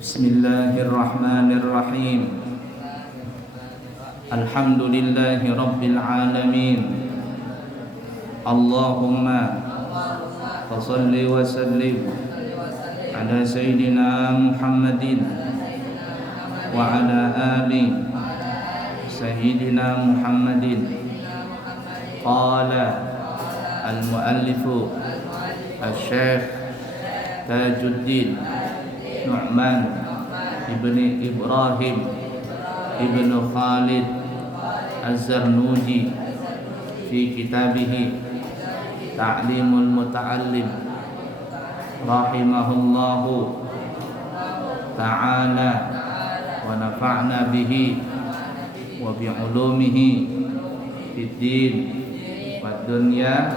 Bismillahirrahmanirrahim. Alhamdulillahi rabbil alamin. Allahumma fasalli wa sallim ala sayyidina Muhammadin wa ala ali sayyidina Muhammadin. Qala al-muallifu al-syekh Tajuddin Nu'man ibni Ibrahim ibnu Khalid Az-Zarnuji fi kitabih Ta'limul Muta'allim rahimahullahu ta'ala wa nafa'na bihi wa bi'ulumihi fid din wad dunya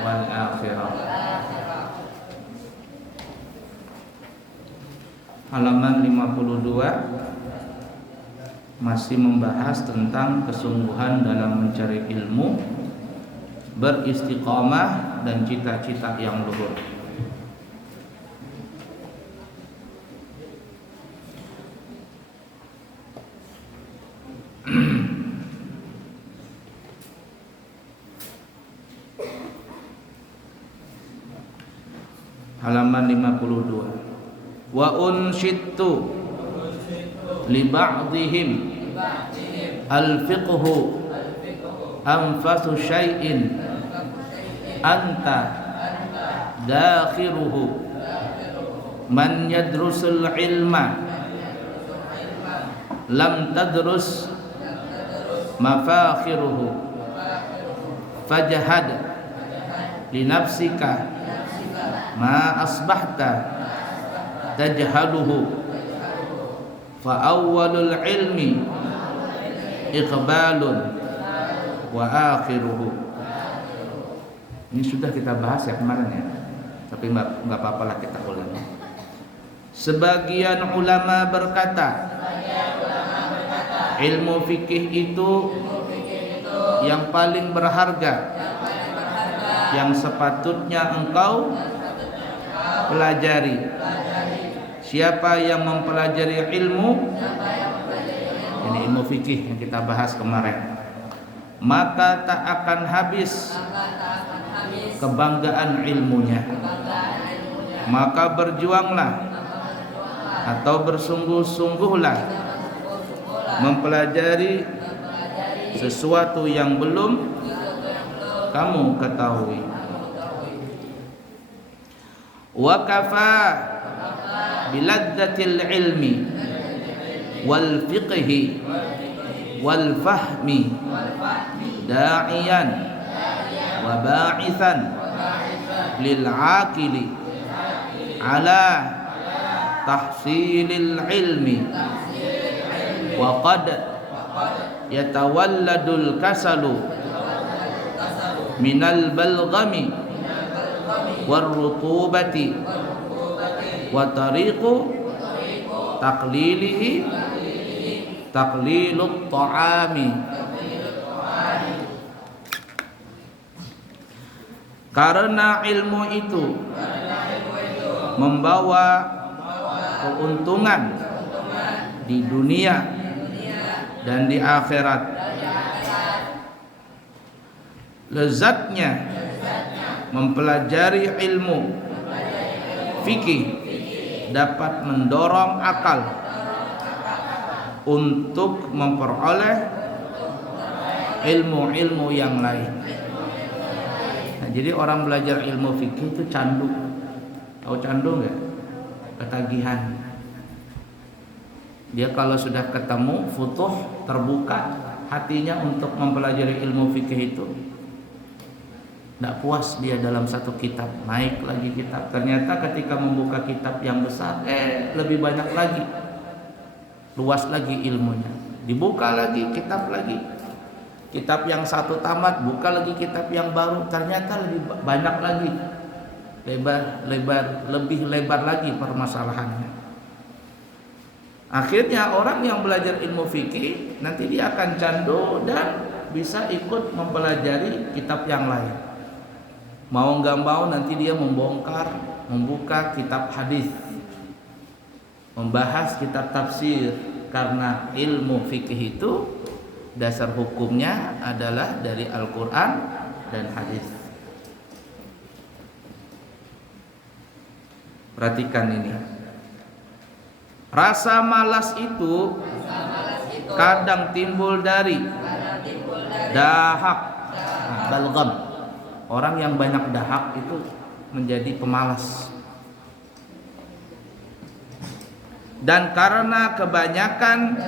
wal akhirah. Halaman 52 masih membahas tentang kesungguhan dalam mencari ilmu, beristiqamah dan cita-cita yang luhur. Halaman 52. Wa unshittu li ba'dihim al-fiqhu anfasu syai'in anta dakhiruhu man yadrusul ilma lam tadrus mafakhiruhu fajahad li nafsika ma asbahta tajhaluhu fa awwalul ilmi iqbalun wa akhiruhu. Ini sudah kita bahas ya kemarin ya, tapi enggak apa-apa lah kita ulangi. Sebagian ulama berkata, ilmu fikih itu yang paling berharga, yang sepatutnya engkau pelajari. Siapa yang mempelajari ilmu, ini ilmu fikih yang kita bahas kemarin, maka tak akan habis kebanggaan ilmunya. Maka berjuanglah atau bersungguh-sungguhlah mempelajari sesuatu yang belum kamu ketahui. Wa kafa biladzatil ilmi wal fiqhi wal fahmi da'iyan wa ba'ithan lil aqili ala tahsilil ilmi wa qad yatawalladul kasalu minal balghami war rutubati wa tariqu taqlilihi taqlilut ta'ami. Karena ilmu itu membawa keuntungan di dunia dan di akhirat. Lezatnya mempelajari ilmu fikih dapat mendorong akal untuk memperoleh ilmu-ilmu yang lain. Nah, jadi orang belajar ilmu fikih itu candu. Tahu candu enggak? Ketagihan. Dia kalau sudah ketemu futuh, terbuka hatinya untuk mempelajari ilmu fikih itu, tidak puas dia dalam satu kitab, naik lagi kitab. Ternyata ketika membuka kitab yang besar, lebih banyak lagi, luas lagi ilmunya. Dibuka lagi kitab lagi, kitab yang satu tamat, buka lagi kitab yang baru, ternyata lebih banyak lagi, lebih lebar lagi permasalahannya. Akhirnya orang yang belajar ilmu fikih nanti dia akan candu dan bisa ikut mempelajari kitab yang lain. Mau nggak mau nanti dia membuka kitab hadis. membahas kitab tafsir, karena ilmu fikih itu dasar hukumnya adalah dari Al-Quran dan hadis. Perhatikan ini. Rasa malas itu kadang timbul dari dahak, balgam. Orang yang banyak dahak itu menjadi pemalas. Dan karena kebanyakan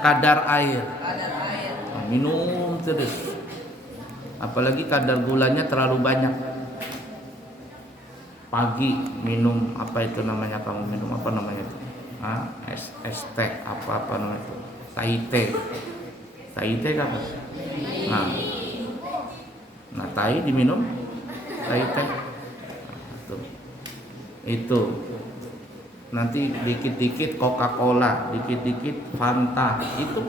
kadar air. Minum terus. Apalagi kadar gulanya terlalu banyak. Pagi minum apa itu namanya, kamu minum apa namanya itu? Es teh apa namanya itu? Tai teh apa? Nah, tai diminum, tai teh. Itu. Nanti dikit-dikit Coca-Cola, dikit-dikit Fanta, itu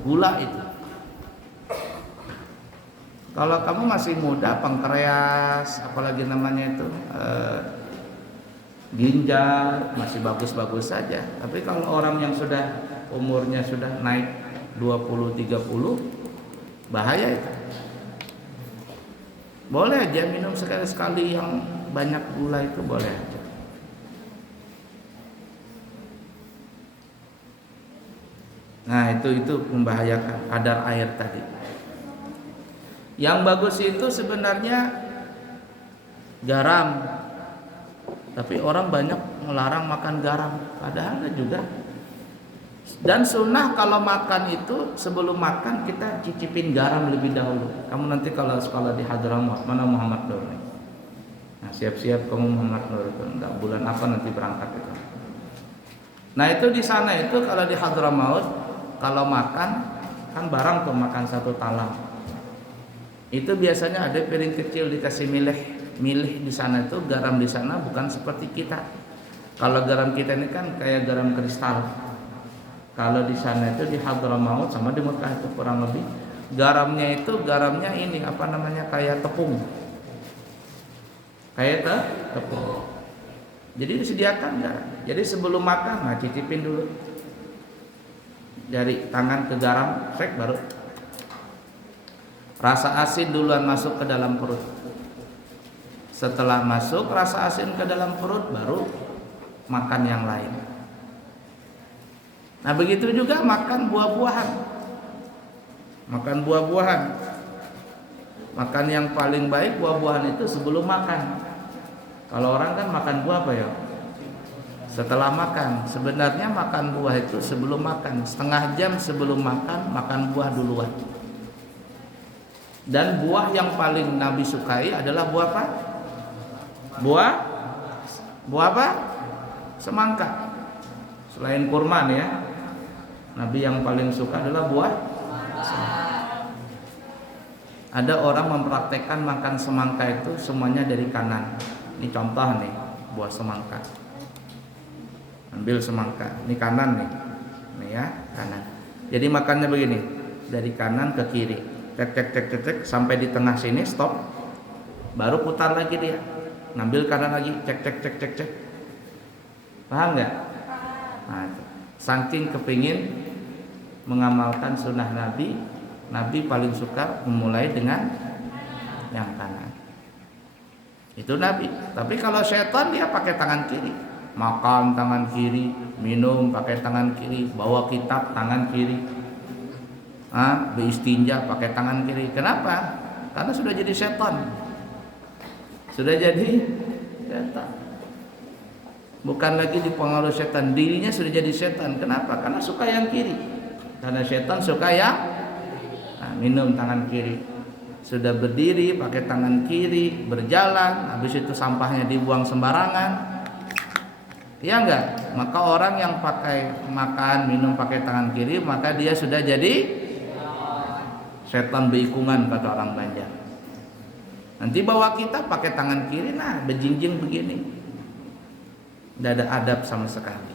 gula itu. Kalau kamu masih muda, pankreas, apalagi namanya itu, ginjal masih bagus-bagus saja. Tapi kalau orang yang sudah umurnya sudah naik 20-30, bahaya itu. Boleh aja minum sekali-sekali yang banyak gula itu, boleh aja. Nah, itu membahayakan kadar air tadi. Yang bagus itu sebenarnya garam. Tapi orang banyak melarang makan garam, padahal juga. Dan sunnah kalau makan itu sebelum makan kita cicipin garam lebih dahulu. Kamu nanti kalau sekolah di Hadramaut, mana Muhammad Nur? Nah, siap-siap kamu Muhammad Nur itu. Enggak, bulan apa nanti berangkat itu. Nah, itu di sana itu kalau di Hadramaut, kalau makan kan barang tuh makan satu talam. Itu biasanya ada piring kecil dikasih milih di sana itu, garam di sana bukan seperti kita. Kalau garam kita ini kan kayak garam kristal. Kalau di sana itu di Hadramaut sama di Mekah itu kurang lebih garamnya ini apa namanya, kayak tepung. Kayak tepung. Jadi disediakan garam. Jadi sebelum makan, nah cicipin dulu. Dari tangan ke garam, baru rasa asin duluan masuk ke dalam perut. Setelah masuk rasa asin ke dalam perut, baru makan yang lain. Nah, begitu juga makan buah-buahan. Makan yang paling baik buah-buahan itu sebelum makan. Kalau orang kan makan buah apa ya? Setelah makan. Sebenarnya makan buah itu sebelum makan. Setengah jam sebelum makan buah duluan. Dan buah yang paling Nabi sukai adalah buah apa? Buah apa? Semangka. Selain kurma nih ya, Nabi yang paling suka adalah buah semangka. Ada orang mempraktekkan makan semangka itu semuanya dari kanan. Ini contoh nih, buah semangka. Ambil semangka, ini kanan nih ya, kanan. Jadi makannya begini, dari kanan ke kiri, cek sampai di tengah sini, stop, baru putar lagi dia, ngambil kanan lagi, cek. Paham nggak? Nah, saking kepingin mengamalkan sunnah Nabi paling suka memulai dengan yang kanan. Itu Nabi. Tapi kalau setan dia pakai tangan kiri. Makan tangan kiri, minum pakai tangan kiri, bawa kitab tangan kiri, beristinja pakai tangan kiri. Kenapa? Karena sudah jadi setan. Bukan lagi dipengaruhi setan, dirinya sudah jadi setan. Kenapa? Karena suka yang kiri. Karena setan suka yang minum tangan kiri. Sudah berdiri pakai tangan kiri, berjalan, habis itu sampahnya dibuang sembarangan. Iya enggak? Maka orang yang pakai makan, minum pakai tangan kiri, maka dia sudah jadi setan beikungan, kata orang Banjar. Nanti bawa kita pakai tangan kiri, nah bejingjing begini. Tidak ada adab sama sekali.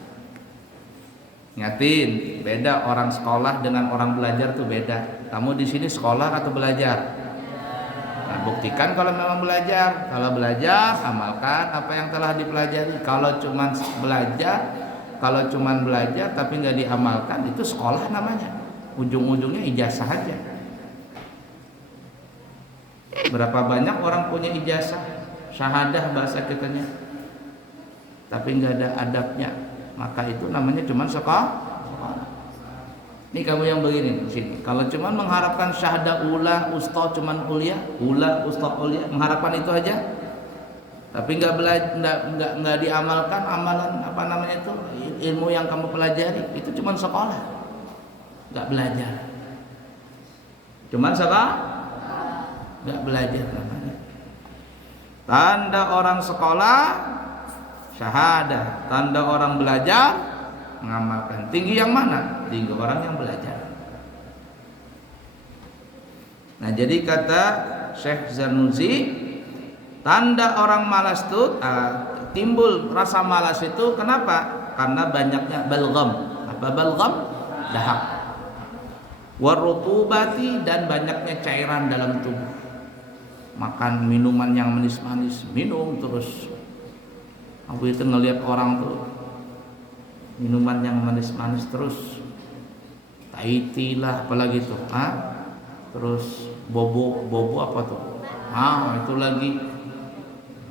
Ingatin, beda orang sekolah dengan orang belajar tuh beda. Kamu di sini sekolah atau belajar? Nah, buktikan kalau memang belajar. Kalau belajar, amalkan apa yang telah dipelajari. Kalau cuma belajar Kalau cuman belajar tapi nggak diamalkan, itu sekolah namanya. Ujung-ujungnya ijazah aja. Berapa banyak orang punya ijazah, syahadah bahasa kitanya, tapi nggak ada adabnya, maka itu namanya cuman sekolah. Ini kamu yang begini di sini. Kalau cuman mengharapkan syahadah ula, ustaz cuman kuliah, ula, ustaz kuliah, mengharapkan itu aja, tapi nggak diamalkan amalan apa namanya itu ilmu yang kamu pelajari, itu cuman sekolah, nggak belajar. Cuman sekolah, nggak belajar namanya. Tanda orang sekolah syahadah, tanda orang belajar mengamalkan. Tinggi yang mana? Tinggi orang yang belajar. Nah, jadi kata Syekh Zarnuzi, tanda orang malas itu timbul rasa malas itu kenapa? Karena banyaknya balgham. Apa balgham? Dahak. Warutubati, dan banyaknya cairan dalam tubuh. Makan minuman yang manis-manis, minum terus. Aku itu ngelihat orang tuh minuman yang manis-manis terus, Tahiti lah apalagi tuh, terus bobo apa tuh, itu lagi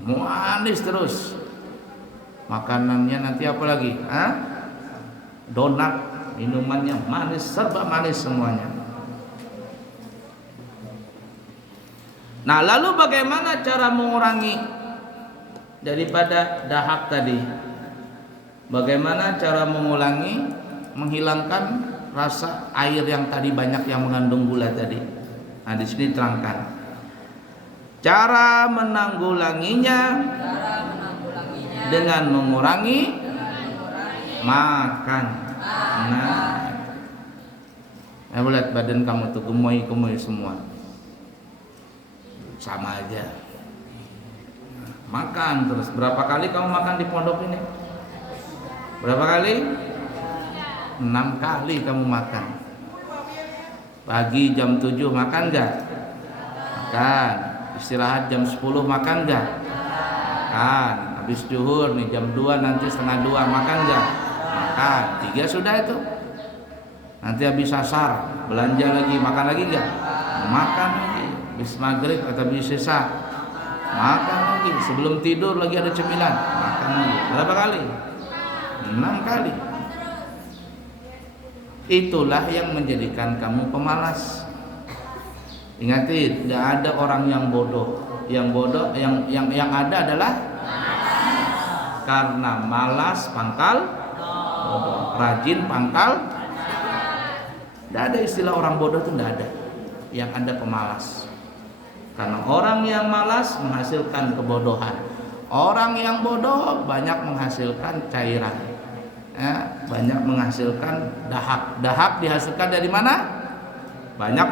manis terus. Makanannya nanti apa lagi, donat, minumannya manis, serba manis semuanya. Nah, lalu bagaimana cara mengurangi daripada dahak tadi? Bagaimana cara menghilangkan rasa air yang tadi banyak yang mengandung gula tadi? Nah, di sini terangkan cara menanggulanginya dengan mengurangi makan. Nah, lihat badan kamu tuh gemoy semua, sama aja. Makan terus. Berapa kali kamu makan di pondok ini? Berapa kali? 6 kali kamu makan. Pagi jam 7 makan enggak? Makan. Istirahat jam 10 makan enggak? Makan. Habis zuhur nih jam 2 nanti setengah 2 makan enggak? Makan. 3 sudah itu. Nanti habis asar belanja lagi, makan lagi enggak? Makan lagi. Habis maghrib atau habis isya makan lagi. Sebelum tidur lagi ada cemilan, makan lagi. Berapa kali? 6 kali. Itulah yang menjadikan kamu pemalas. Ingatin, tidak ada orang yang bodoh. Yang bodoh yang ada adalah karena malas pangkal bodoh, rajin pangkal. Tidak ada istilah orang bodoh itu, tidak ada. Yang ada pemalas. Karena orang yang malas menghasilkan kebodohan. Orang yang bodoh banyak menghasilkan cairan. Banyak menghasilkan dahak. Dahak dihasilkan dari mana? Banyak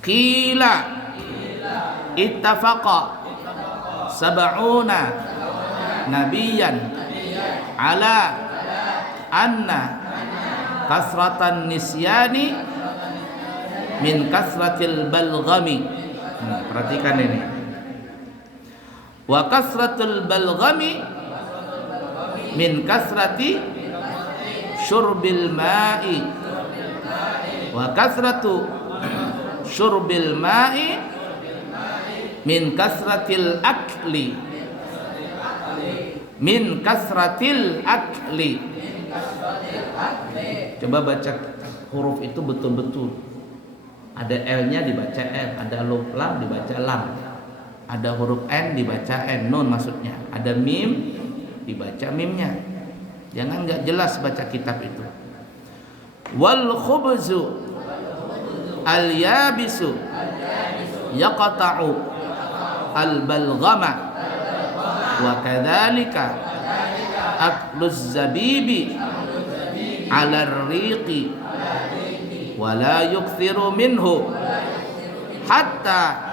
Qila ittafaqa sab'una nabiyan ala anna kasratan nisyani min kasratil balghami. Perhatikan ini. Wa kasratul balghami min kasrati syurbil ma'i. Wa kasratu syurbil ma'i min kasratil akli. Min kasratil akli. Coba baca huruf itu betul-betul. Ada L-nya dibaca L, ada lam dibaca lam. Ada huruf N dibaca N, nun maksudnya. Ada mim dibaca mimnya. Jangan enggak jelas baca kitab itu. Wal khubzu al yabisu yaqta'u al balghama wa kadzalika akluz zabibi ala riqi wa la yukthiru minhu hatta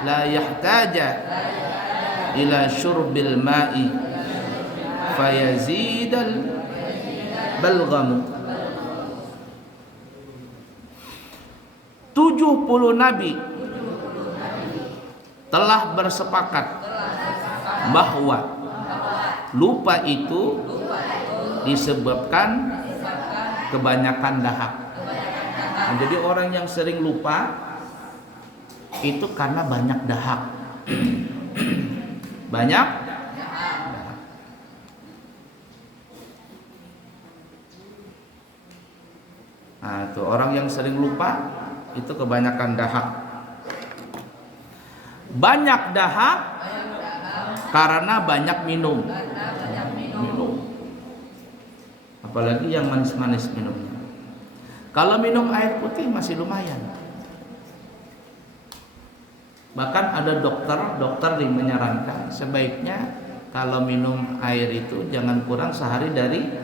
la yahtaja ila syurbil ma'i fayazidal balghamu. 70 nabi telah bersepakat bahwa Lupa itu disebabkan kebanyakan dahak. Nah, jadi orang yang sering lupa itu karena banyak dahak. Banyak dahak. Nah, itu orang yang sering lupa itu kebanyakan dahak. Banyak dahak karena banyak minum. Apalagi yang manis-manis minumnya. Kalau minum air putih masih lumayan. Bahkan ada dokter yang menyarankan sebaiknya kalau minum air itu jangan kurang sehari dari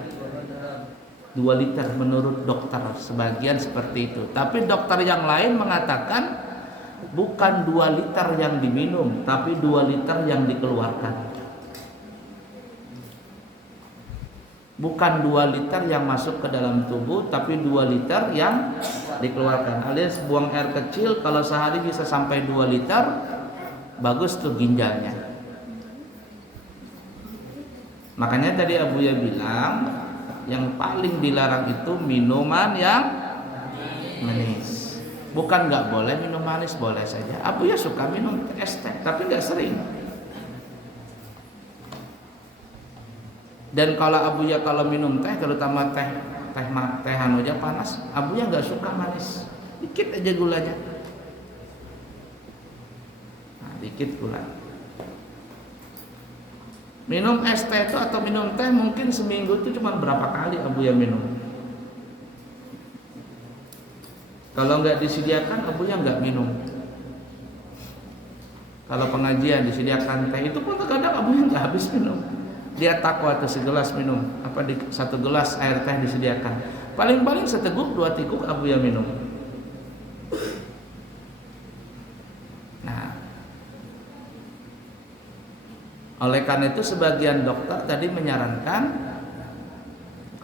2 liter menurut dokter, sebagian seperti itu. Tapi dokter yang lain mengatakan bukan 2 liter yang diminum, tapi 2 liter yang dikeluarkan. Bukan 2 liter yang masuk ke dalam tubuh, tapi 2 liter yang dikeluarkan. Alias buang air kecil kalau sehari bisa sampai 2 liter, bagus tuh ginjalnya. Makanya tadi Abuya bilang yang paling dilarang itu minuman yang manis. Bukan nggak boleh minum manis, boleh saja. Abuya suka minum es teh, tapi nggak sering. Dan kalau Abuya kalau minum teh, terutama teh aja panas, Abuya nggak suka manis, dikit aja gulanya. Nah, dikit gula. Minum es teh itu atau minum teh mungkin seminggu itu cuma berapa kali Abuya minum. Kalau nggak disediakan, Abuya nggak minum. Kalau pengajian disediakan teh itu pun terkadang Abuya nggak habis minum. Dia takwa atau segelas minum, di 1 gelas air teh disediakan, paling-paling seteguk 2 teguk Abuya minum. Nah, oleh karena itu sebagian dokter tadi menyarankan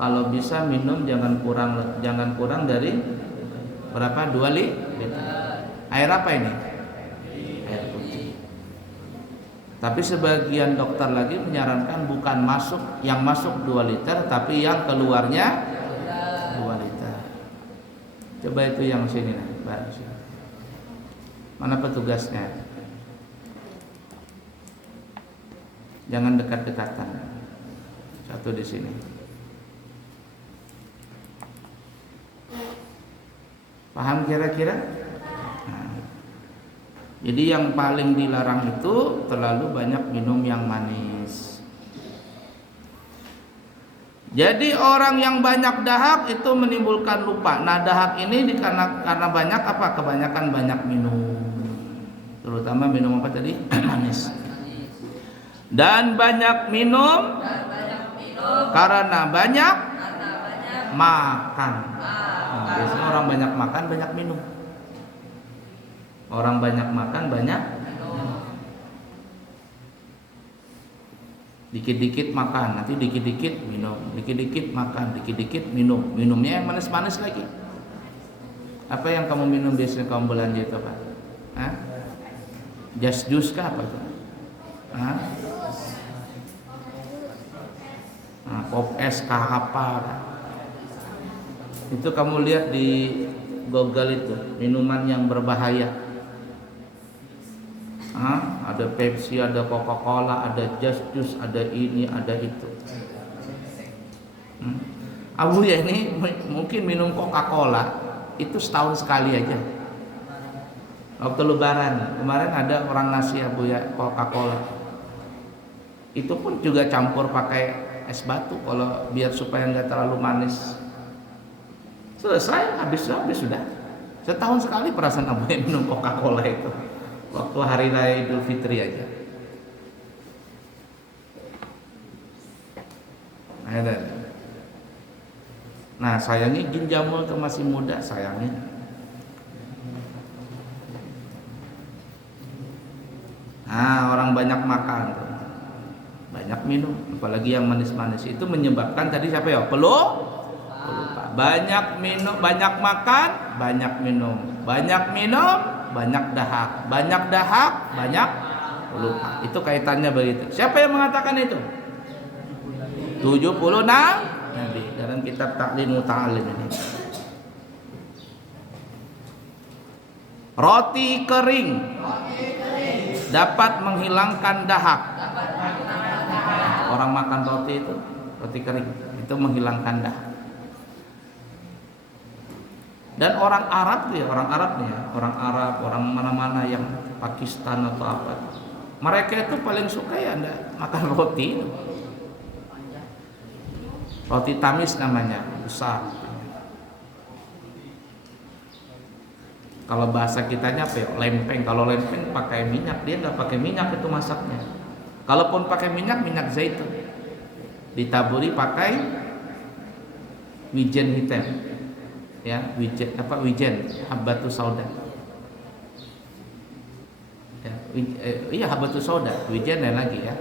kalau bisa minum jangan kurang dari berapa? 2 liter. Air apa ini? Air putih. Tapi sebagian dokter lagi menyarankan bukan yang masuk 2 liter, tapi yang keluarnya 2 liter. Coba itu yang sini nah, Mbak. Mana petugasnya? Jangan dekat-dekatan. Satu di sini. Paham kira-kira? Jadi yang paling dilarang itu terlalu banyak minum yang manis. Jadi orang yang banyak dahak itu menimbulkan lupa. Nah, dahak ini karena banyak apa? Kebanyakan banyak minum. Terutama minum apa tadi? Manis. Dan banyak minum karena banyak makan. Nah, biasanya orang banyak makan banyak minum. Orang banyak makan banyak dikit-dikit makan, nanti dikit-dikit minum, dikit-dikit makan, dikit-dikit minum. Minumnya yang manis-manis lagi. Apa yang kamu minum biasanya kamu belanja itu apa? Hah? Just juice kah apa itu? Hah? Nah, pop es kah apa? Itu kamu lihat di Google itu minuman yang berbahaya. Ada Pepsi, ada Coca-Cola, ada Just Juice, ada ini, ada itu. Abuya ini mungkin minum Coca-Cola itu setahun sekali aja. Waktu Lebaran kemarin ada orang ngasih Abuya Coca-Cola. Itu pun juga campur pakai es batu kalau biar supaya nggak terlalu manis. Selesai, habis sudah. Setahun sekali perasaan Abuya minum Coca-Cola itu. Waktu hari raya Idul Fitri aja. Nah, sayangnya Jin Jamul itu masih muda, sayangnya. Nah, orang banyak makan, banyak minum, apalagi yang manis-manis itu menyebabkan tadi siapa ya? Pelupa. Banyak minum, banyak makan, banyak minum, banyak minum. Banyak dahak, banyak lupa. Itu kaitannya begitu. Siapa yang mengatakan itu? 76 Nabi dalam kitab Ta'lim Muta'alim ini. Roti kering dapat menghilangkan dahak. Orang makan roti itu, roti kering itu menghilangkan dahak. Dan orang Arab ya, orang Arab, orang mana-mana yang Pakistan atau apa, mereka itu paling suka ya makan roti. Roti tamis namanya, besar. Kalau bahasa kitanya apa ya? Lempeng. Kalau lempeng pakai minyak, dia nggak pakai minyak itu masaknya. Kalaupun pakai minyak zaitun. Ditaburi pakai wijen hitam. Ya, wijen habatus sauda. Ya, iya habatus sauda, wijen lain lagi ya.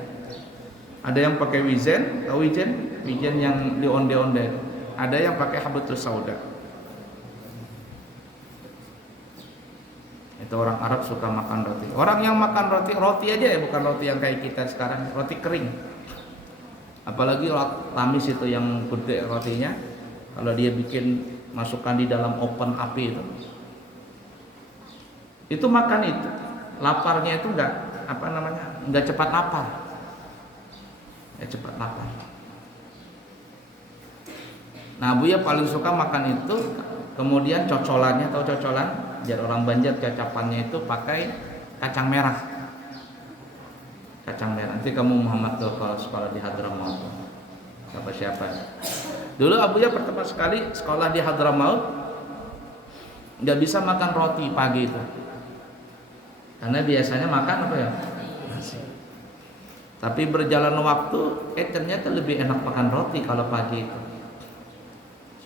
Ada yang pakai wijen, tahu wijen? Wijen yang di onde-onde. Ada yang pakai habatus sauda. Itu orang Arab suka makan roti. Orang yang makan roti aja ya, bukan roti yang kayak kita sekarang, roti kering. Apalagi tamis itu yang gede rotinya, kalau dia bikin masukkan di dalam open api itu makan itu, laparnya itu enggak cepat lapar. Ya cepat lapar. Nah, Buya paling suka makan itu, kemudian cocolannya, tahu cocolan? Jadi orang Banjar cacapannya itu pakai kacang merah. Kacang merah. Nanti kamu Muhammad tuh kalau sekolah di Hadramaut. Siapa? Dulu Abuya pertama sekali sekolah di Hadramaut nggak bisa makan roti pagi itu. Karena biasanya makan apa ya? Nasi. Tapi berjalan waktu, ternyata lebih enak makan roti kalau pagi itu.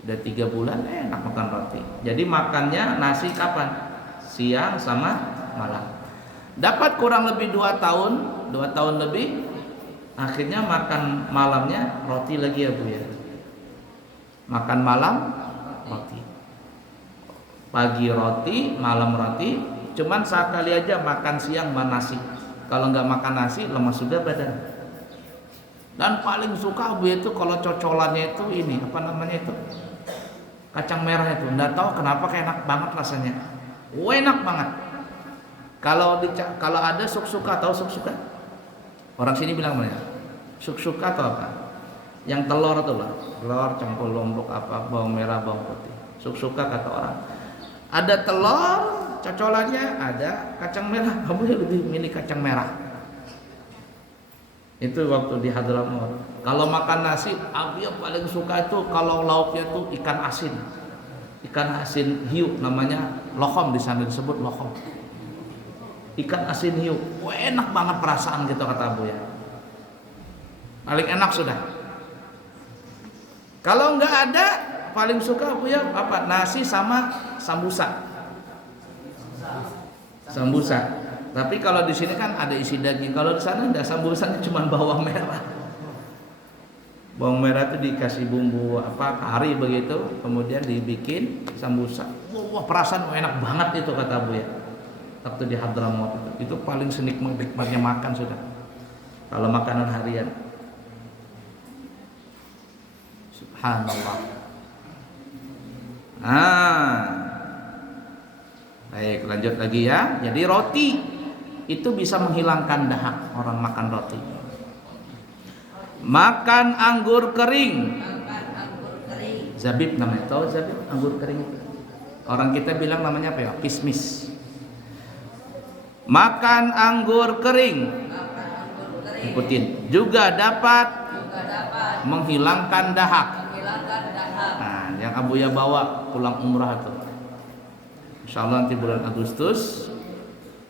Sudah 3 bulan enak makan roti. Jadi makannya nasi kapan? Siang sama malam. Dapat kurang lebih 2 tahun lebih. Akhirnya makan malamnya roti lagi ya Bu ya. Makan malam roti. Pagi roti, malam roti. Cuman sekali aja makan siang nasi. Kalau nggak makan nasi lemas sudah badan. Dan paling suka Bu itu kalau cocolannya itu ini apa namanya itu? Kacang merah itu, nggak tahu kenapa kayak enak banget rasanya. Enak banget. Kalau ada suksuka, tahu suksuka? Orang sini bilang mana? Suksuka atau apa? Yang telur itu loh, telur campur lombok apa, bawang merah, bawang putih. Suksuka kata orang. Ada telur, cocolannya, ada kacang merah. Kamu lebih milih kacang merah. Itu waktu di Hadramaut. Kalau makan nasi, Abi yang paling suka itu kalau lauknya itu ikan asin. Ikan asin hiu namanya lokhom, di sana disebut lokhom. Ikan asin hiu. Enak banget perasaan gitu kata Abu ya. Paling enak sudah. Kalau nggak ada, paling suka Abu ya apa? Nasi sama sambusa. Sambusa. Tapi kalau di sini kan ada isi daging. Kalau di sana enggak, sambusanya cuma bawang merah. Bawang merah itu dikasih bumbu kari begitu, kemudian dibikin sambusa. Wah, perasaan enak banget itu kata Bu ya. Waktu di Hadramaut itu paling senikmatnya makan sudah. Kalau makanan harian. Subhanallah. Baik, lanjut lagi ya. Jadi roti itu bisa menghilangkan dahak orang makan roti. Makan anggur kering. Zabib namanya, tahu zabib? Anggur kering itu. Orang kita bilang namanya apa ya? Kismis. Makan anggur kering. Ikutin. Juga dapat menghilangkan dahak. Nah, yang Abuya bawa pulang umrah itu. Insyaallah nanti bulan Agustus,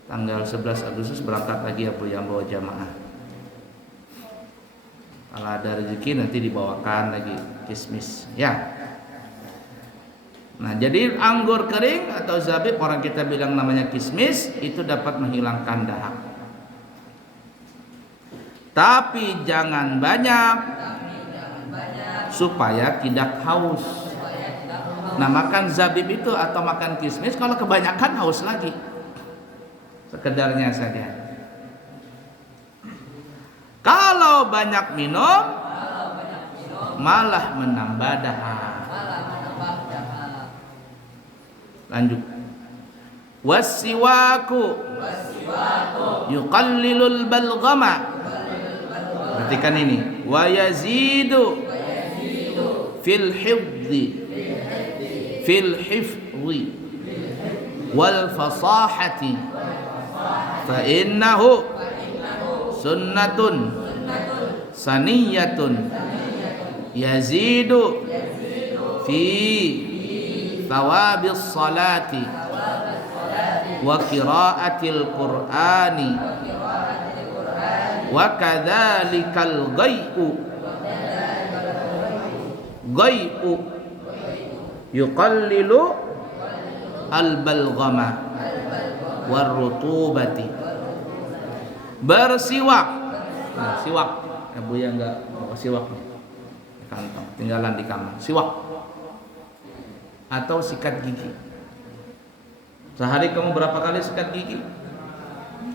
tanggal 11 Agustus berangkat lagi Abuya bawa jamaah. Kalau ada rezeki nanti dibawakan lagi kismis ya. Nah, jadi anggur kering atau zabib orang kita bilang namanya kismis itu dapat menghilangkan dahak. Tapi jangan banyak supaya tidak haus. Nah, makan zabib itu atau makan kismis kalau kebanyakan haus lagi. Sekedarnya saja. Kalau banyak minum malah menambah dahak. Lanjut. Wasiwaku yuqallilul balghama. Perhatikan ini. Wa yazidu fil hifdhi wal fasahati fa innahu sunnatun saniyatun yazidu fi thawabis salati wa qiraatil qur'ani wa kadzalikal ghai'u yuqallilu al-balghama warrutubati. Bersiwak. Nah, siwak. Ibu yang enggak bawa siwak nih. Kantong, tinggalan di kamar. Siwak. Atau sikat gigi. Sehari kamu berapa kali sikat gigi?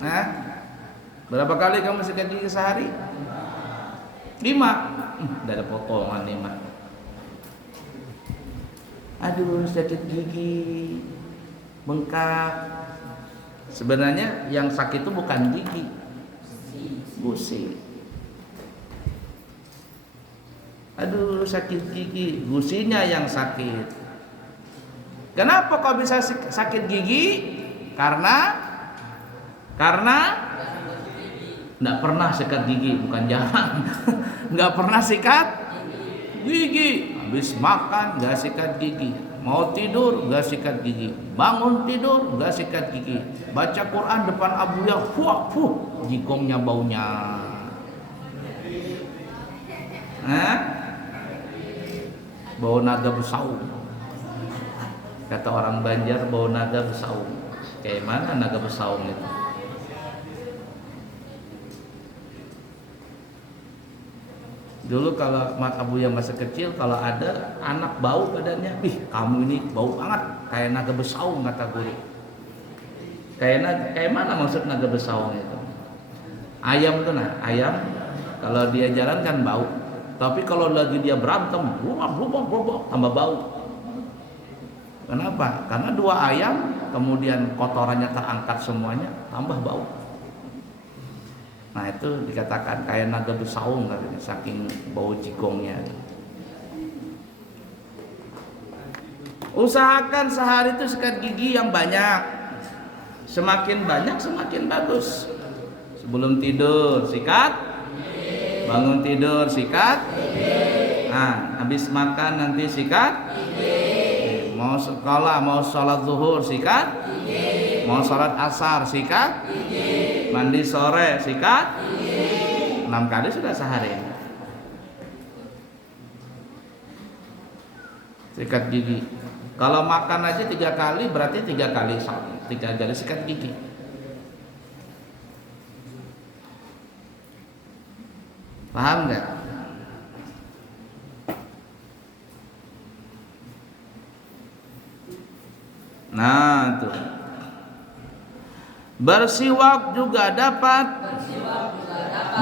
Hah? Berapa kali kamu sikat gigi sehari? 5. Udah ada potongan 5. Aduh, sakit gigi, bengkak. Sebenarnya yang sakit itu bukan gigi, gusi. Aduh, sakit gigi, gusinya yang sakit. Kenapa kok bisa sakit gigi? Karena nggak pernah sikat gigi, bukan jangan. Nggak pernah sikat gigi. Habis makan nggak sikat gigi, mau tidur nggak sikat gigi, bangun tidur nggak sikat gigi, baca Quran depan abuya, jigongnya baunya. Bau naga besaung. Kata orang Banjar, bau naga besaung. Kayak mana naga besaung itu? Dulu kalau Abu yang masih kecil, kalau ada anak bau badannya, kamu ini bau banget, kayak naga besaung, kata guru. Kayak mana maksud naga besaung itu? Ayam tuh ayam kalau dia jalan kan bau, tapi kalau lagi dia berantem, berubah tambah bau. Kenapa? Karena 2 ayam kemudian kotorannya terangkat semuanya, tambah bau. Nah, itu dikatakan kayak naga besaung katanya, saking bau jigongnya. Usahakan sehari itu sikat gigi yang banyak. Semakin banyak semakin bagus. Sebelum tidur sikat, bangun tidur sikat. Nah, habis makan nanti sikat. Mau sekolah, mau sholat zuhur sikat. Mau sholat asar sikat. Mandi sore sikat. 6 kali sudah sehari. Sikat gigi. Kalau makan aja 3 kali berarti 3 kali sikat gigi. Paham nggak? Nah, tuh. Bersiwak juga dapat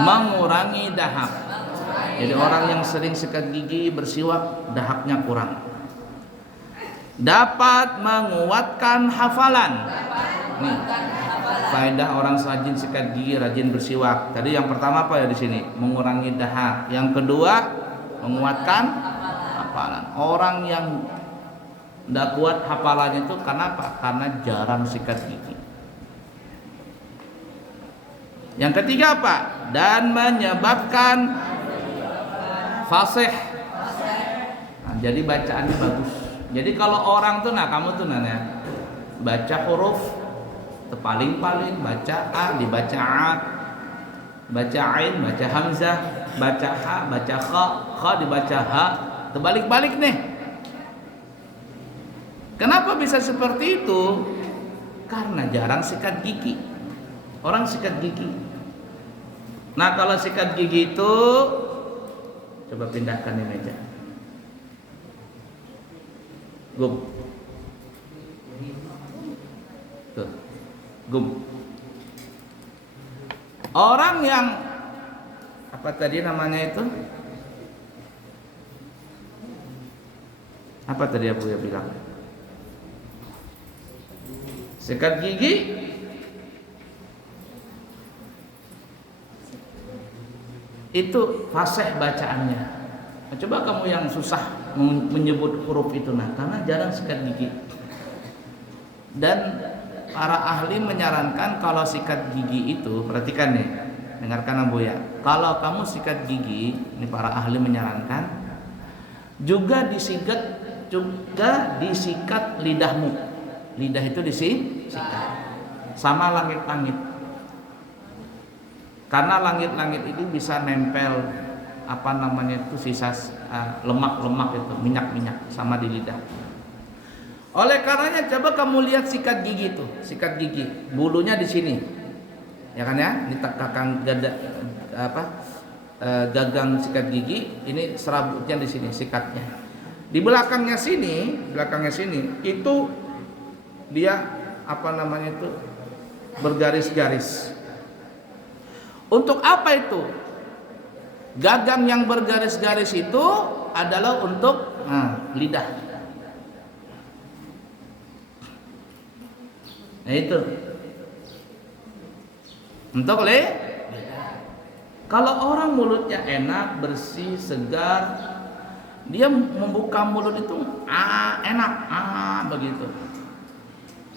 mengurangi dahak. Jadi orang yang sering sikat gigi bersiwak, dahaknya kurang. Dapat menguatkan hafalan. Nih, faedah orang rajin sikat gigi, rajin bersiwak. Tadi yang pertama apa ya di sini? Mengurangi dahak. Yang kedua, menguatkan hafalan. Orang yang tidak kuat hafalannya itu kenapa? Karena jarang sikat gigi. Yang ketiga apa? Dan menyebabkan fasih. Nah, jadi bacaannya bagus. Jadi kalau orang tuh, kamu tuh ya, baca huruf paling-paling, baca A dibaca A, baca Ain, baca Hamzah, baca H, baca Kha dibaca H, terbalik-balik nih. Kenapa bisa seperti itu? Karena jarang sikat gigi. Orang sikat gigi. Nah, kalau sikat gigi itu, coba pindahkan di meja. Gum. Tuh. Gum. Orang yang apa tadi namanya itu? Apa tadi Abu ya bilang? Sikat gigi itu fasih bacaannya. Coba kamu yang susah menyebut huruf itu, nah karena jarang sikat gigi. Dan para ahli menyarankan kalau sikat gigi itu, perhatikan nih, dengarkan Abu ya. Kalau kamu sikat gigi, ini para ahli menyarankan juga disikat lidahmu. Lidah itu disikat. Sama langit-langit. Karena langit-langit itu bisa nempel sisa lemak-lemak itu, minyak-minyak sama di lidah. Oleh karenanya coba kamu lihat sikat gigi itu, sikat gigi, bulunya di sini. Ya kan ya? Ini gagang sikat gigi, ini serabutnya di sini sikatnya. Di belakangnya sini itu dia bergaris-garis. Untuk apa itu? Gagang yang bergaris-garis itu adalah untuk lidah. Nah itu untuk kalau orang mulutnya enak, bersih, segar, dia membuka mulut itu enak begitu.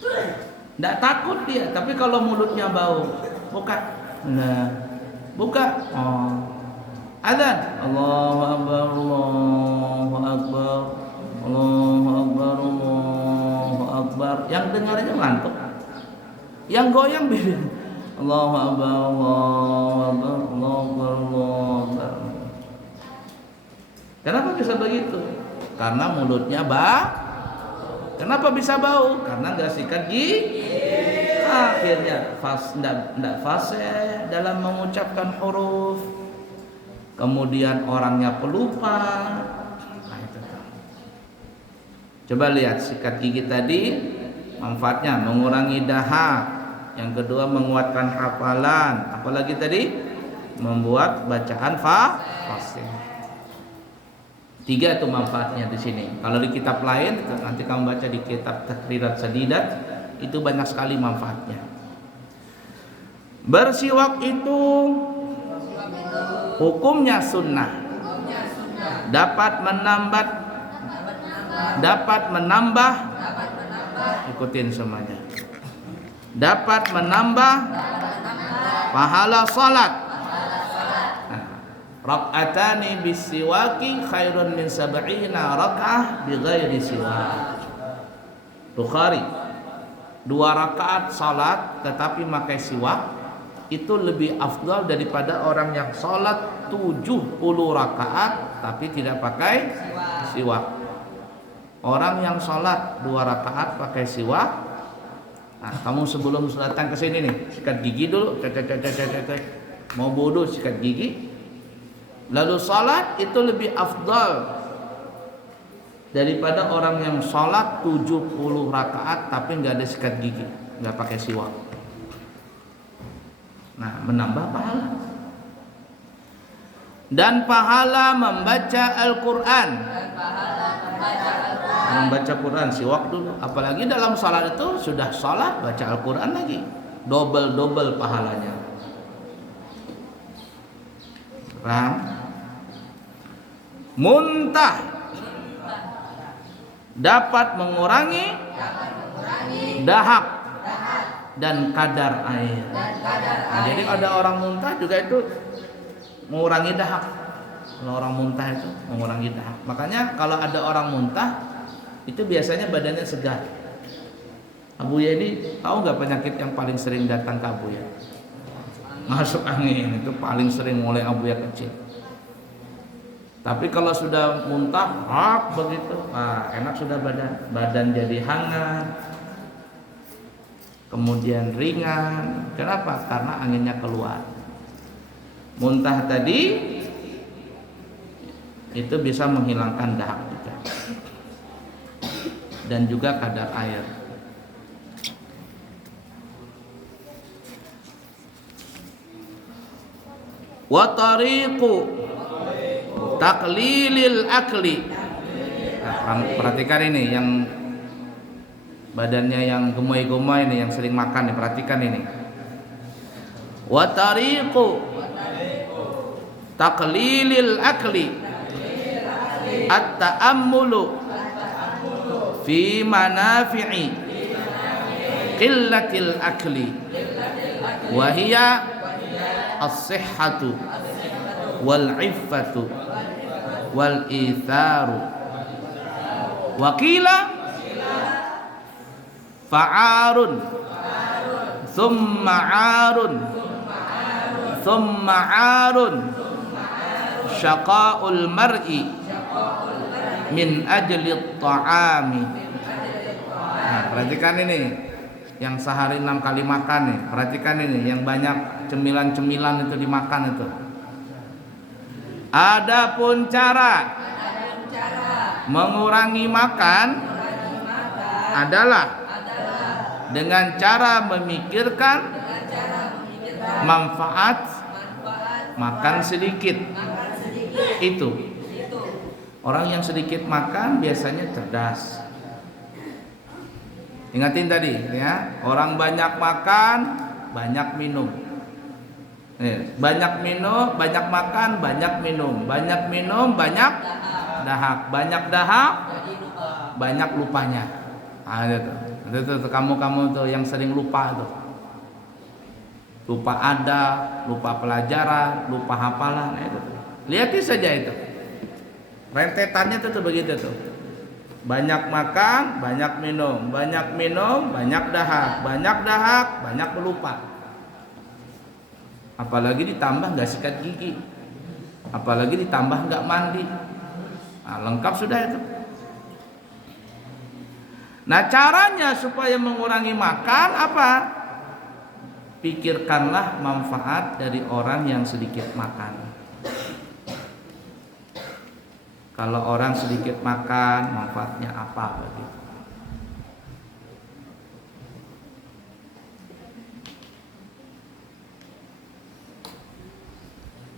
Tidak takut dia. Tapi kalau mulutnya bau, buka. Nah, buka. Adzan. Allahu Akbar, Allahu Akbar, Allahu Akbar, Allahu Akbar. Yang dengar aja ngantuk. Yang goyang beda. Allahu Akbar, Allahu Akbar, Allahu Akbar, Allahu Akbar. Kenapa bisa begitu? Karena mulutnya Kenapa bisa bau? Karena nggak sikat gigi. Akhirnya tidak fasih dalam mengucapkan huruf. Kemudian orangnya pelupa. Nah, itu. Coba lihat sikat gigi tadi, manfaatnya mengurangi dahak. Yang kedua menguatkan hafalan. Apalagi tadi membuat bacaan fasih. 3 itu manfaatnya di sini. Kalau di kitab lain, nanti kamu baca di kitab Takrirat Sadidat, itu banyak sekali manfaatnya. Bersiwak itu hukumnya sunnah. Dapat menambah, ikutin semuanya. Dapat menambah pahala salat. Rak'atani bisiwaki khairun min sab'ina rak'ah bighairi siwak. Bukhari. 2 rakaat salat tetapi pakai siwak itu lebih afdal daripada orang yang salat 70 rakaat tapi tidak pakai siwak. Orang yang salat 2 rakaat pakai siwak. Nah, kamu sebelum datang ke sini nih, sikat gigi dulu, mau bodoh sikat gigi. Lalu salat itu lebih afdal daripada orang yang salat 70 rakaat tapi nggak ada sikat gigi, nggak pakai siwak. Nah, menambah pahala. Dan pahala membaca Al-Quran. Membaca Quran, siwak dulu. Apalagi dalam salat itu sudah salat baca Al-Quran lagi, double pahalanya. Paham? Muntah dapat mengurangi dahak dan kadar air. Nah, jadi ada orang muntah juga itu mengurangi dahak. Kalau orang muntah itu mengurangi dahak. Makanya kalau ada orang muntah itu biasanya badannya segar. Abu ya ini tahu nggak penyakit yang paling sering datang ke Abu ya? Masuk angin itu paling sering mulai Abu ya kecil. Tapi kalau sudah muntah, begitu, enak sudah badan jadi hangat, kemudian ringan. Kenapa? Karena anginnya keluar. Muntah tadi itu bisa menghilangkan dahak juga, dan juga kadar air. Wa tariqu taqlilil akli Nah, perhatikan ini yang badannya yang gemoy-gemoy ini, yang sering makan nih, perhatikan ini. Wa tariqu taqlilil akli at-ta'ammulu fi manafi'i qillatil akli wa hiya as-sihhatu wal 'iffatu wal itharu wa qila fa'arun thumma 'arun thumma 'arun syaqa'ul mar'i min ajli at-ta'ami. Nah, perhatikan ini yang sehari 6 kali makan nih, perhatikan ini yang banyak cemilan-cemilan itu dimakan itu. Adapun cara mengurangi makan adalah dengan cara memikirkan manfaat makan sedikit. Itu orang yang sedikit makan biasanya cerdas. Ingatin tadi ya, orang banyak makan, banyak minum. Banyak minum, banyak makan, banyak minum. Banyak minum, banyak dahak. Banyak dahak, banyak lupanya. Nah, itu kamu tuh yang sering lupa tuh. Lupa adab, lupa pelajaran, lupa hafalan. Nah, itu. Lihatin saja itu. Rentetannya tuh begitu tuh. Banyak makan, banyak minum, banyak minum, banyak dahak, banyak lupa. Apalagi ditambah nggak sikat gigi, apalagi ditambah nggak mandi. Nah, lengkap sudah itu. Nah, caranya supaya mengurangi makan apa? Pikirkanlah manfaat dari orang yang sedikit makan. Kalau orang sedikit makan, manfaatnya apa begitu?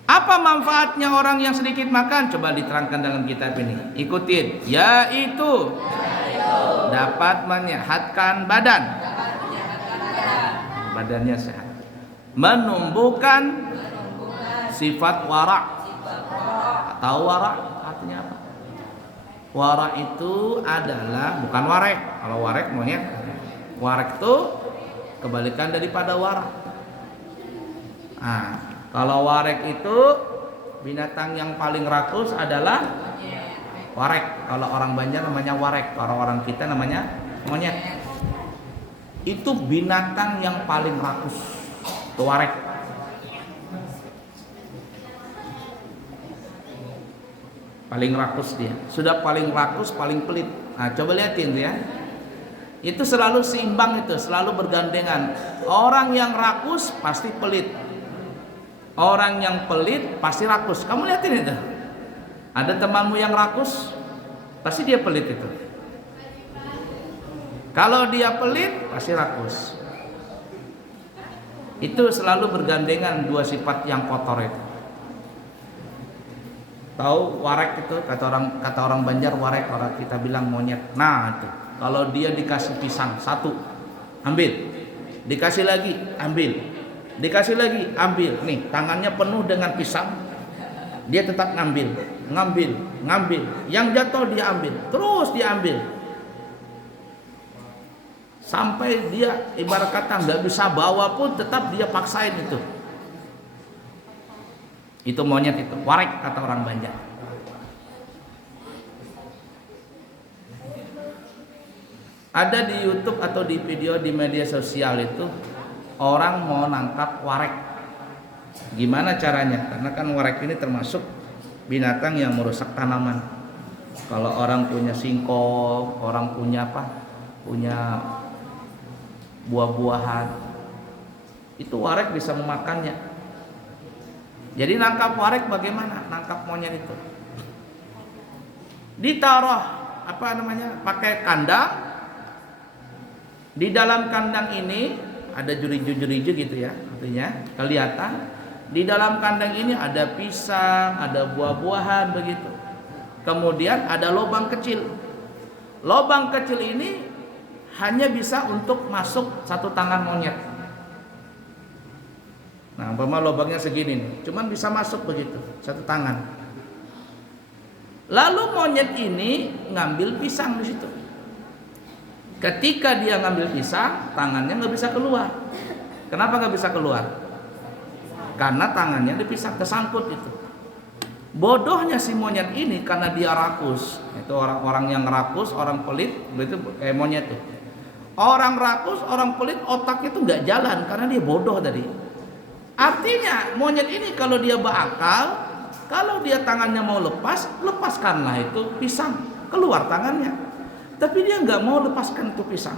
Apa manfaatnya orang yang sedikit makan? Coba diterangkan dalam kitab ini. Ikutin, yaitu dapat menyehatkan badan. Badannya sehat. Menumbuhkan sifat wara'. Tahu wara' artinya apa? Wara' itu adalah bukan warek. Kalau warek monyet. Warek itu kebalikan daripada wara'. Nah, kalau warek itu binatang yang paling rakus adalah warek. Kalau orang Banjar namanya warek, kalau orang kita namanya monyet. Itu binatang yang paling rakus, itu warek. Paling rakus dia. Sudah paling rakus, paling pelit. Nah, coba lihatin ya. Itu selalu seimbang itu, selalu bergandengan. Orang yang rakus pasti pelit. Orang yang pelit pasti rakus. Kamu lihatin itu. Ada temanmu yang rakus, pasti dia pelit itu. Kalau dia pelit, pasti rakus. Itu selalu bergandengan dua sifat yang kotor itu. Tahu warek itu kata orang Banjar warek, orang kita bilang monyet. Nah itu kalau dia dikasih pisang satu, ambil. Dikasih lagi, ambil. Dikasih lagi, ambil. Nih tangannya penuh dengan pisang, dia tetap ngambil. Yang jatuh dia ambil, terus dia ambil. Sampai dia ibarat kata nggak bisa bawa pun tetap dia paksain itu. Itu monyet itu, warek kata orang Banjar. Ada di YouTube atau di video di media sosial itu orang mau nangkap warek. Gimana caranya? Karena kan warek ini termasuk binatang yang merusak tanaman. Kalau orang punya singkong, orang punya apa? Punya buah-buahan, itu warek bisa memakannya. Jadi nangkap warek bagaimana? Nangkap monyet itu ditaruh pakai kandang. Di dalam kandang ini ada juri-juri gitu ya, artinya kelihatan. Di dalam kandang ini ada pisang, ada buah-buahan begitu. kemudian ada lubang kecil. Lubang kecil ini hanya bisa untuk masuk satu tangan monyet. Nah, umpama lubangnya segini nih, cuman bisa masuk begitu, satu tangan. Lalu monyet ini ngambil pisang di situ. Ketika dia ngambil pisang, tangannya nggak bisa keluar. Kenapa nggak bisa keluar? Karena tangannya dipisah, kesangkut itu. Bodohnya si monyet ini karena dia rakus. Itu orang-orang yang rakus, orang pelit, itu monyet itu. Orang rakus, orang pelit, otaknya itu nggak jalan karena dia bodoh tadi. Artinya monyet ini kalau dia berakal, kalau dia tangannya mau lepas, lepaskanlah itu pisang, keluar tangannya. Tapi dia nggak mau lepaskan itu pisang.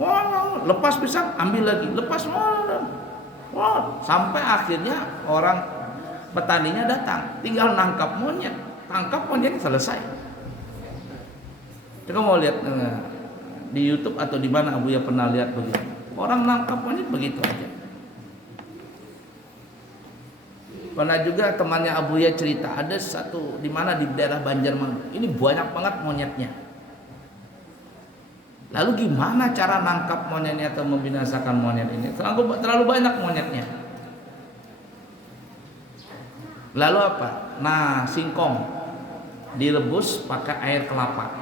Wah, lepas pisang, ambil lagi, lepas, wah, sampai akhirnya orang petaninya datang, tinggal nangkap monyet, tangkap monyet selesai. Coba mau lihat di YouTube atau di mana Abu ya pernah lihat begitu. Orang nangkap monyet begitu aja. Pernah juga temannya Abu ya cerita ada satu di mana di daerah Banjarmasin. Ini banyak banget monyetnya. Lalu gimana cara nangkap monyetnya atau membinasakan monyet ini? Terlalu banyak monyetnya. Lalu apa? Nah, singkong direbus pakai air kelapa.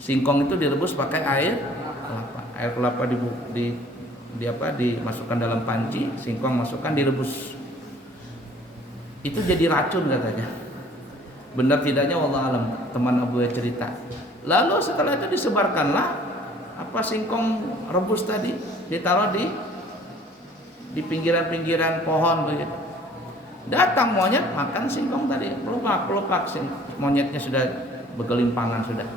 Singkong itu direbus pakai air kelapa. Air kelapa dimasukkan dalam panci, singkong masukkan direbus. Itu jadi racun katanya. Benar tidaknya wallah alam, teman Abu ya cerita. Lalu setelah itu disebarkanlah apa singkong rebus tadi, ditaruh di pinggiran-pinggiran pohon begitu. Datang monyet makan singkong tadi, pelupak monyetnya sudah bergelimpangan sudah.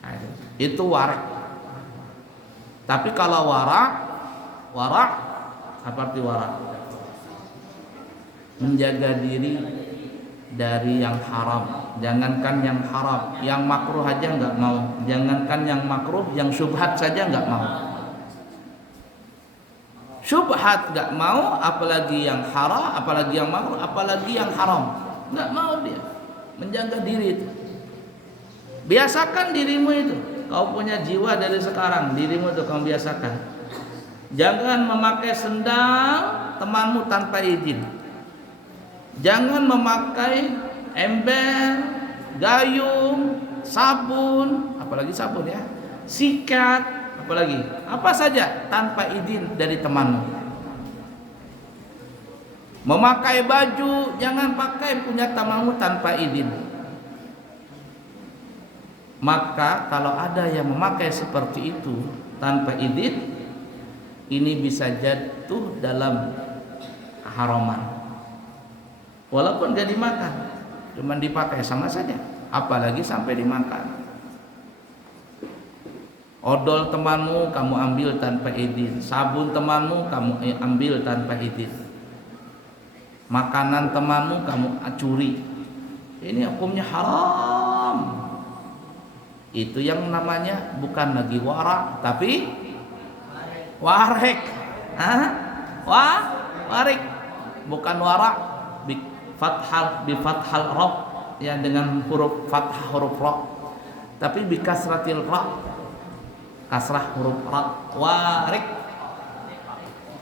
Nah, itu warak. Tapi kalau warak apa arti warak? Menjaga diri dari yang haram. Jangankan yang haram, yang makruh aja nggak mau. Jangankan yang makruh, yang syubhat saja nggak mau. Syubhat nggak mau, apalagi yang haram, apalagi yang makruh, apalagi yang haram. Nggak mau dia. Menjaga diri itu. Biasakan dirimu itu. Kau punya jiwa dari sekarang, dirimu itu kamu biasakan. Jangan memakai sendal temanmu tanpa izin. Jangan memakai ember, gayung, sabun, apalagi sabun ya, sikat, apalagi apa saja tanpa izin dari temanmu. Memakai baju jangan pakai punya temanmu tanpa izin. Maka kalau ada yang memakai seperti itu tanpa izin, ini bisa jatuh dalam keharaman. Walaupun gak dimakan, cuman dipakai sama saja, apalagi sampai dimakan. Odol temanmu kamu ambil tanpa izin, sabun temanmu kamu ambil tanpa izin, makanan temanmu kamu curi. Ini hukumnya haram. Itu yang namanya bukan lagi wara, tapi warek. Warik, bukan wara. Bi fathal ra, ya dengan huruf fathah huruf ra, tapi bi kasratil ra, kasrah huruf ra, warik.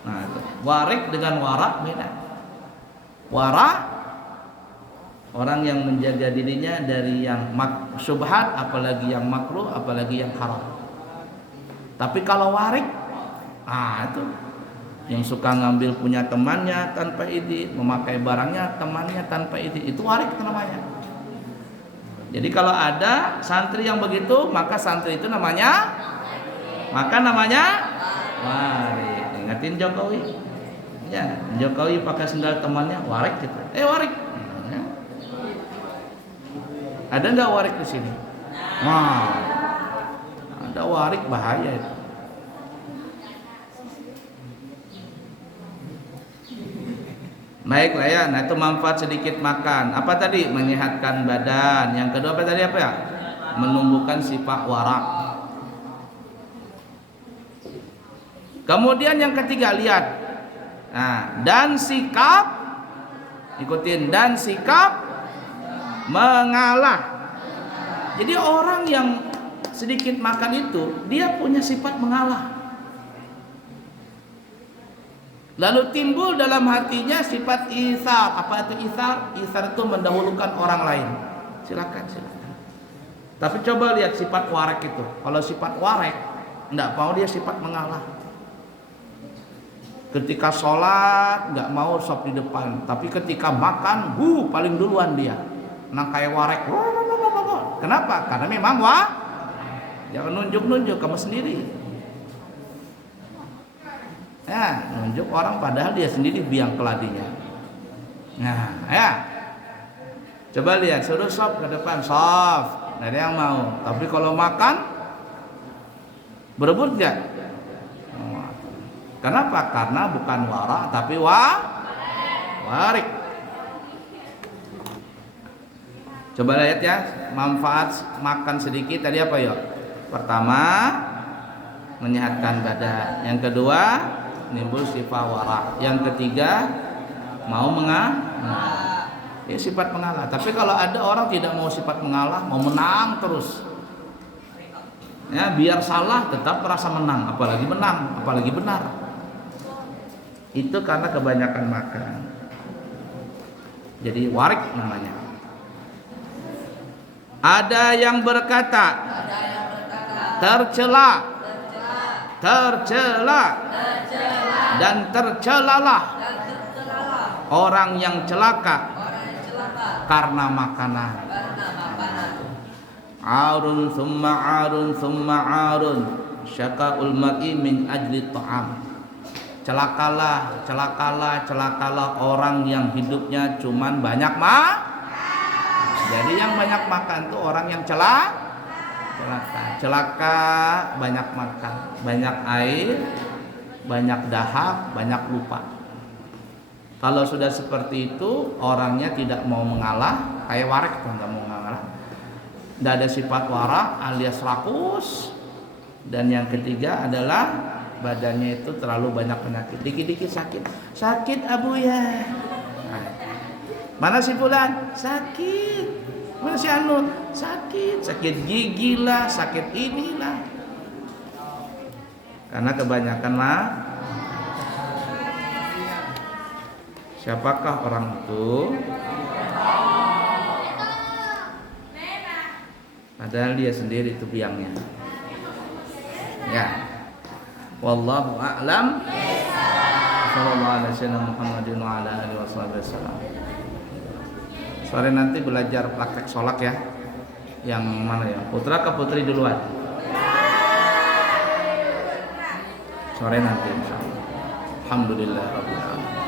Nah, itu. Warik dengan wara beda. Wara orang yang menjaga dirinya dari yang syubhat, apalagi yang makruh, apalagi yang haram. Tapi kalau warik, itu yang suka ngambil punya temannya tanpa izin, memakai barangnya temannya tanpa izin, itu warik namanya. Jadi kalau ada santri yang begitu, maka santri itu namanya warik. Ingatin Jokowi. Ya, Jokowi pakai sendal temannya warik gitu. Warik. Ada enggak warik di sini? Wah. Ada warik, bahaya itu. Baiklah ya, nah itu manfaat sedikit makan. Apa tadi? Menyehatkan badan. Yang kedua apa tadi ya? Menumbuhkan sifat warak. Kemudian yang ketiga, lihat. Nah, dan sikap, ikutin, dan sikap mengalah. Jadi orang yang sedikit makan itu dia punya sifat mengalah. Lalu timbul dalam hatinya sifat isar. Apa itu isar? Isar itu mendahulukan orang lain. Silakan. Tapi coba lihat sifat warek itu. Kalau sifat warek, enggak mau dia sifat mengalah. Ketika sholat nggak mau sop di depan, tapi ketika makan, paling duluan dia. Nah kayak warek. Kenapa? Karena memang jangan nunjuk kamu sendiri. Ya, nunjuk orang padahal dia sendiri biang keladinya. Nah, ya. Coba lihat, suruh sop ke depan, sop. Nggak ada yang mau. Tapi kalau makan, berebut nggak? Kenapa? Karena bukan wara tapi warik. Coba lihat ya, manfaat makan sedikit tadi apa ya? Pertama, menyehatkan badan. Yang kedua, nimbul sifat wara. Yang ketiga, mau mengalah. Ya sifat mengalah. Tapi kalau ada orang tidak mau sifat mengalah, mau menang terus. Ya, biar salah tetap merasa menang, apalagi benar. Itu karena kebanyakan makan. Jadi warik namanya. Ada yang berkata, tercela dan tercelalah orang yang celaka karena makanan. Arun summa arun syaqaul mar'i min ajli ta'am. Celakalah orang yang hidupnya cuman banyak Jadi yang banyak makan tuh orang yang celaka, banyak makan, banyak air, banyak dahak, banyak lupa. Kalau sudah seperti itu, orangnya tidak mau mengalah, kayak warek tuh nggak mau mengalah. Tidak ada sifat wara alias rakus. Dan yang ketiga adalah badannya itu terlalu banyak penyakit, dikit-dikit sakit abu ya. Mana si fulan? Sakit. Mana si anu? Sakit gigi lah, sakit inilah. Karena kebanyakan siapakah orang itu? Padahal dia sendiri itu biangnya. Ya. Wallahu a'lam. Sallallahu alaihi wasallam Muhammadin wa ala alihi wasallam. Sore nanti belajar praktek sholat ya. Yang mana ya? Putra ke putri duluan? Sore nanti insyaallah. Alhamdulillah rabbil alamin.